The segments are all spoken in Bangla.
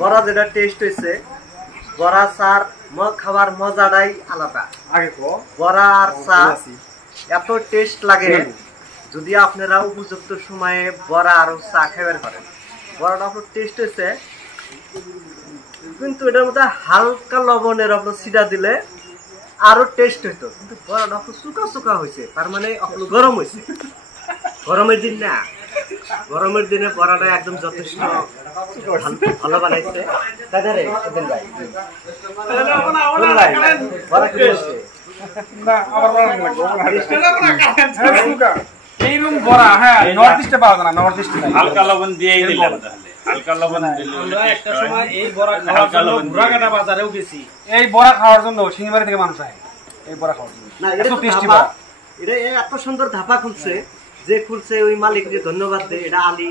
বড়া যেটা টেস্ট হয়েছে, বড়া চার খাবার মজাটাই আলাদা। বড়া আর চা এত টেস্ট লাগে, যদি আপনারা উপযুক্ত সময়ে বড়া আর চা খাবার পারেন। বড়াটা আপনার টেস্ট হয়েছে, কিন্তু এটার মধ্যে হালকা লবণের আপনার সিডা দিলে আরো টেস্ট হইতো, কিন্তু বড়াটা আপনার শুকা শুকা হয়েছে, তার মানে আপনার গরম হয়েছে। গরমের দিন না, গরমের দিনে বড়াটা একদম যথেষ্ট ভালো বানাইছে। এইরকম বড়া হ্যাঁ নর্থ ইস্টে পাওয়া যায় না, নর্থ ইস্টে হালকা লবণ দিয়েই দিলাম তাহলে। হালকা লবণ দিলে আমরা একটা সময় এই বড়া খাওয়ার জন্য বুড়াকাটা বাজারেও গেছি। এই বড়া খাওয়ার জন্য সিংবাড়ি থেকে মানুষ আসে এই বড়া খাওয়ার জন্য। না, এটা টেস্টি বড়া, এটা এত সুন্দর ধাপা খুলছে, যে খুলছে ওই মালিককে ধন্যবাদ দেয়। এটা আলী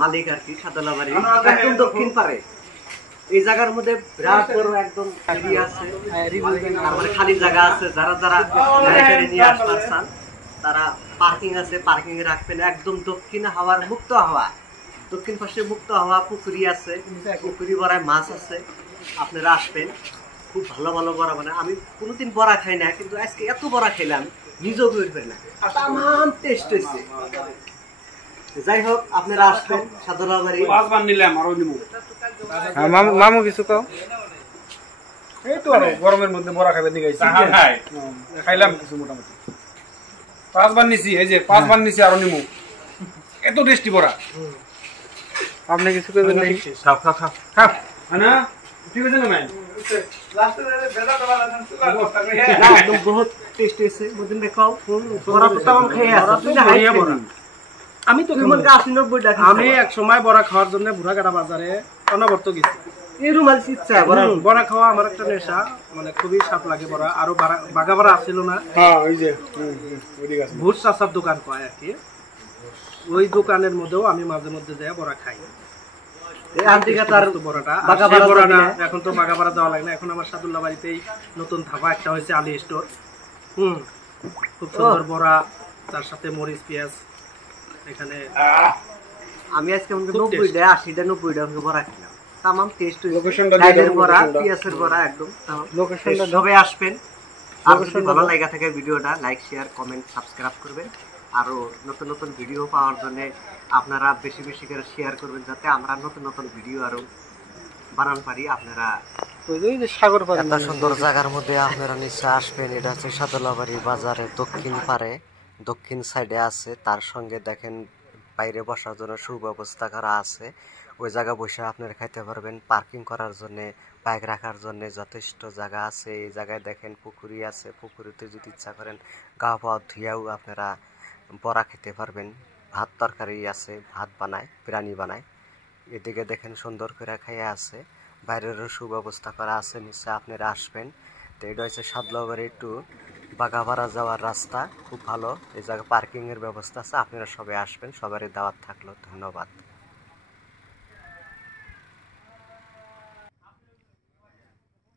মালিক আর কি, সাদলাবাড়ি, একদম দক্ষিণ পারে। এই জায়গার মধ্যে বিরাট বড় একদম এরিয়া আছে, মানে খালি জায়গা আছে। যারা যারা গাড়ি নিয়ে আসতে চান তারা পার্কিং আছে, পার্কিং এ রাখবেন। একদম দক্ষিণ হাওয়ার মুক্ত হাওয়া, দক্ষিণ পাশে মুক্ত হাওয়া, পুকুরি আছে, পুকুরি বড়ায় মাছ আছে। আপনারা আসবেন, খুব ভালো ভালো বড়া বানায়। আমি কোনোদিন বড়া খাই না, কিন্তু আজকে এত বড়া খেলাম নিজেও বুঝবেন না, তামাম টেস্ট হয়েছে। যাই হোক, আপনারা আসবেন সাদলাবাড়ি। পাঁচবার নিলাম আরো নিব। মামু কিছু কও। এই তো আরো গরমের মধ্যে বড়া খাবে নিয়ে গেছি, খাইলাম কিছু মোটামুটি। পাঁচবার নিছি, এই যে পাঁচবার নিছি আরো নিব। এত টেস্টি বড়া। আপনি কিছু করবেন নাকি? খাও খাও খাও খাও না ঠিক আছে না ভাই? একদম বহুত টেস্ট হয়েছে। বুঝলেন দেখাও, বড়া তো তামাম খেয়ে আছে। আমি তো 80-90 টাকা। আমি এক সময় বড়া খাওয়ার জন্য বুড়াকাটা বাজারে অনবরত গেছি। এই রুমাল ইচ্ছা বড়া খাওয়া আমার একটা নেশা, মানে খুবই স্বাদ লাগে বড়া। আরো বাগা বড়া আসছিল না, ভোট চাচার দোকান কয় আর কি, ওই দোকানের মধ্যেও আমি মাঝে মধ্যে যাই বড়া খাই। এখন তো বাগা ভাড়া দেওয়া লাগে না, এখন আমার সাদুল্লাহ বাড়িতেই নতুন ধাবা একটা হয়েছে, আলী স্টোর। খুব সুন্দর বড়া, তার সাথে মরিচ পেঁয়াজ। এখানে আমি আজকে 90-80 বড়া খেলাম, তামাম টেস্ট হয়েছে। বড়া, পেঁয়াজের বড়া, একদম লোকেশনটা ধরে আসবেন। আর যদি ভালো লাগা থাকে ভিডিওটা লাইক, শেয়ার, কমেন্ট, সাবস্ক্রাইব করবেন। আরো নতুন নতুন ভিডিও পাওয়ার জন্য আপনারা বেশি বেশি করে শেয়ার করবেন, যাতে আমরা নতুন নতুন ভিডিও আরো বানান পারি। আপনারা সাগর এত সুন্দর জায়গার মধ্যে আপনারা নিশ্চয় আসবেন। এটা হচ্ছে সাদলাবাড়ি বাজারের দক্ষিণ পারে, দক্ষিণ সাইডে আছে। তার সঙ্গে দেখেন বাইরে বসার জন্য সুব্যবস্থা করা আছে। ওই জায়গা বসে আপনারা খাইতে পারবেন। পার্কিং করার জন্য, বাইক রাখার জন্য যথেষ্ট জায়গা আছে। এই জায়গায় দেখেন পুকুরি আছে, পুকুরিতে যদি ইচ্ছা করেন গা পা ধুইয়াও আপনারা বড়া খেতে পারবেন। ভাত তরকারি আছে, ভাত বানায়, বিরিয়ানি বানায়। এদিকে দেখেন সুন্দর করে খাইয়ে আছে, বাইরেরও সুব্যবস্থা করা আছে। নিশ্চয় আপনারা আসবেন। তো এটা হচ্ছে সাদলাবাড়ি টু বাগাভাড়া যাওয়ার রাস্তা, খুব ভালো। এই জায়গায় পার্কিং এর ব্যবস্থা আছে। আপনারা সবাই আসবেন, সবারই দাওয়াত থাকলো। ধন্যবাদ।